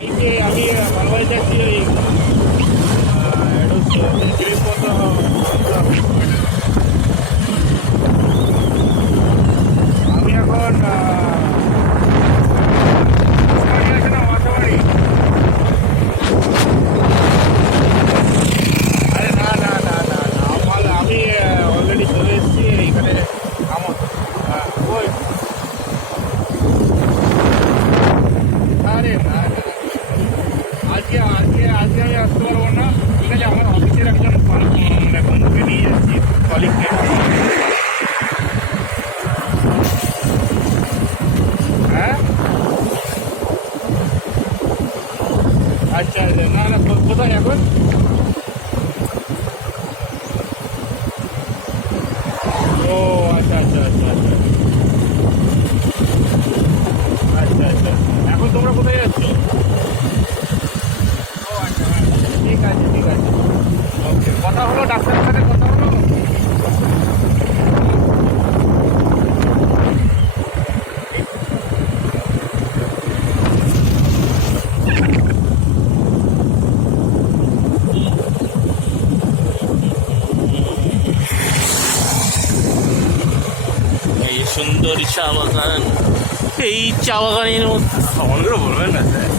এই যে আমি মালবাড়ি যাচ্ছি ওই জিনিসপত্র আমি এখন আছে না মাথাবাড়ি। আরে না না না না না আমি অলরেডি চলে এসেছি এইখানে। আমার ওই আরে না না আজকে আজকে আজকে আমি আসতে পারবো না। ঠিক আছে, আমার অফিসের একজন মানে বন্ধুকে নিয়ে যাচ্ছি, কলিগকে। হ্যাঁ আচ্ছা আচ্ছা, না না কোথায় এখন? ও আচ্ছা আচ্ছা আচ্ছা আচ্ছা আচ্ছা আচ্ছা, এখন তোমরা কোথায় যাচ্ছ? ও আচ্ছা আচ্ছা, ঠিক আছে ঠিক আছে। ওকে, কথা হলো ডাক্তারের সাথে কথা হলো? এই সুন্দর চা বাগান, এই চা বাগানের মধ্যে অনেকগুলো বলবেন না স্যার।